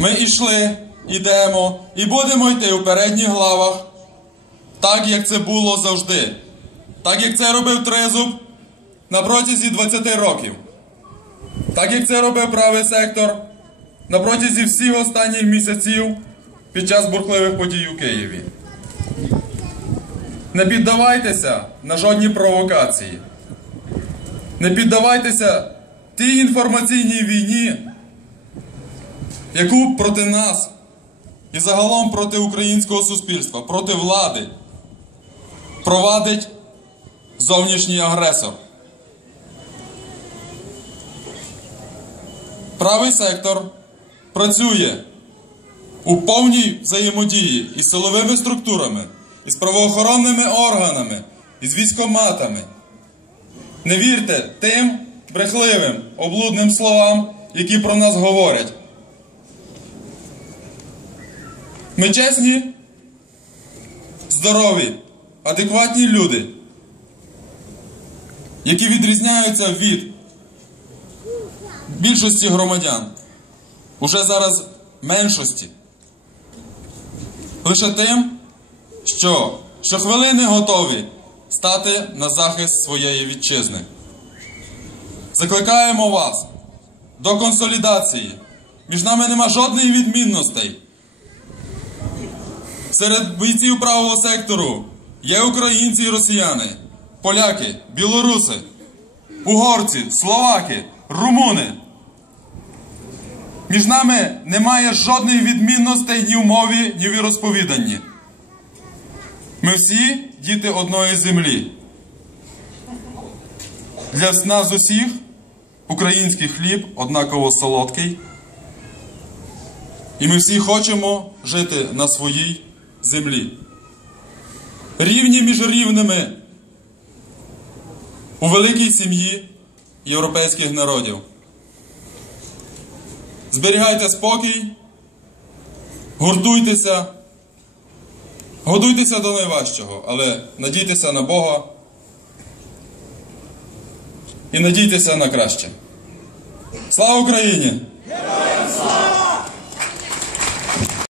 Ми йшли, йдемо і будемо йти у передніх главах, так як це було завжди. Так як це робив Тризуб на протязі 20 років. Так як це робив правий сектор на протязі всіх останніх місяців під час бурхливих подій у Києві. Не піддавайтеся на жодні провокації. Не піддавайтеся тій інформаційній війні, яку проти нас і загалом проти українського суспільства, проти влади провадить зовнішній агресор. Правий сектор працює у повній взаємодії із силовими структурами, із правоохоронними органами, із військоматами. Не вірте тим брехливим, облудним словам, які про нас говорять. Ми чесні, здорові, адекватні люди, які відрізняються від більшості громадян, уже зараз меншості. Лише тим, що щохвилини готові стати на захист своєї вітчизни. Закликаємо вас до консолідації. Між нами нема жодної відмінностей. Серед бійців правого сектору є українці і росіяни, поляки, білоруси, угорці, словаки, румуни. Між нами немає жодної відмінностей ні в мові, ні в віросповіданні. Ми всі діти одної землі. Для нас усіх український хліб однаково солодкий. І ми всі хочемо жити на своїй землі. Рівні між рівними у великій сім'ї європейських народів. Зберігайте спокій, гуртуйтеся, годуйтеся до найважчого, але надійтеся на Бога і надійтеся на краще. Слава Україні!